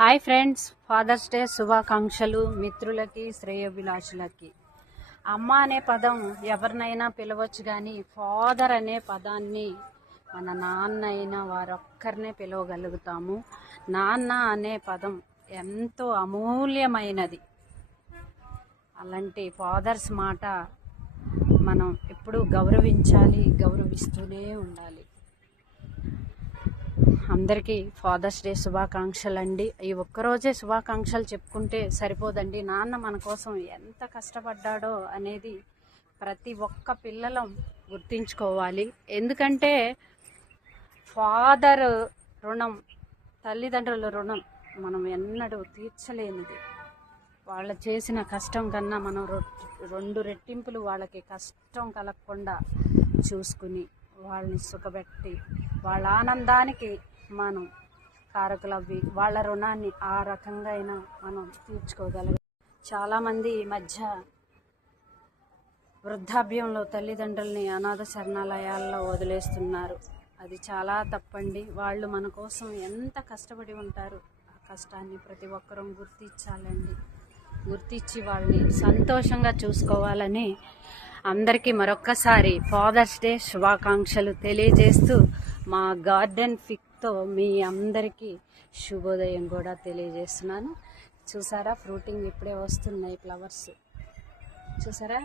Hi friends, fathers day శుభాకాంక్షలు మిత్రులకి, శ్రేయోభిలాషులకి. అమ్మ అనే పదం ఎవరినైనా పిలవచ్చు, కానీ ఫాదర్ అనే పదాన్ని మన నాన్న అయినా వారొక్కరినే పిలవగలుగుతాము. నాన్న అనే పదం ఎంతో అమూల్యమైనది. అలాంటి ఫాదర్స్ మాట మనం ఎప్పుడూ గౌరవించాలి, గౌరవిస్తూనే ఉండాలి. అందరికీ ఫాదర్స్ డే శుభాకాంక్షలు అండి. ఈ ఒక్కరోజే శుభాకాంక్షలు చెప్పుకుంటే సరిపోదండి. నాన్న మన కోసం ఎంత కష్టపడ్డాడో అనేది ప్రతి ఒక్క పిల్లలం గుర్తించుకోవాలి. ఎందుకంటే ఫాదర్ రుణం, తల్లిదండ్రుల రుణం మనం ఎన్నడూ తీర్చలేనిది. వాళ్ళ చేసిన కష్టం కన్నా మనం 2 రెట్టింపులు వాళ్ళకి కష్టం కలగకుండా చూసుకుని వాళ్ళని సుఖపెట్టి వాళ్ళ ఆనందానికి మనం కారకులవ్వి వాళ్ళ రుణాన్ని ఆ రకంగా అయినా మనం తీర్చుకోగలగాలి. చాలామంది ఈ మధ్య వృద్ధాప్యంలో తల్లిదండ్రుల్ని అనాథ శరణాలయాల్లో వదిలేస్తున్నారు. అది చాలా తప్పండి. వాళ్ళు మన కోసం ఎంత కష్టపడి ఉంటారు. ఆ కష్టాన్ని ప్రతి ఒక్కరూ గుర్తించాలండి. గుర్తించి వాళ్ళని సంతోషంగా చూసుకోవాలని అందరికీ మరొక్కసారి ఫాదర్స్ డే శుభాకాంక్షలు తెలియజేస్తూ మా గార్డెన్ పిక్తో మీ అందరికీ శుభోదయం కూడా తెలియజేస్తున్నాను. చూసారా, ఫ్రూటింగ్ ఇప్పుడే వస్తున్నాయి, ఫ్లవర్స్ చూసారా.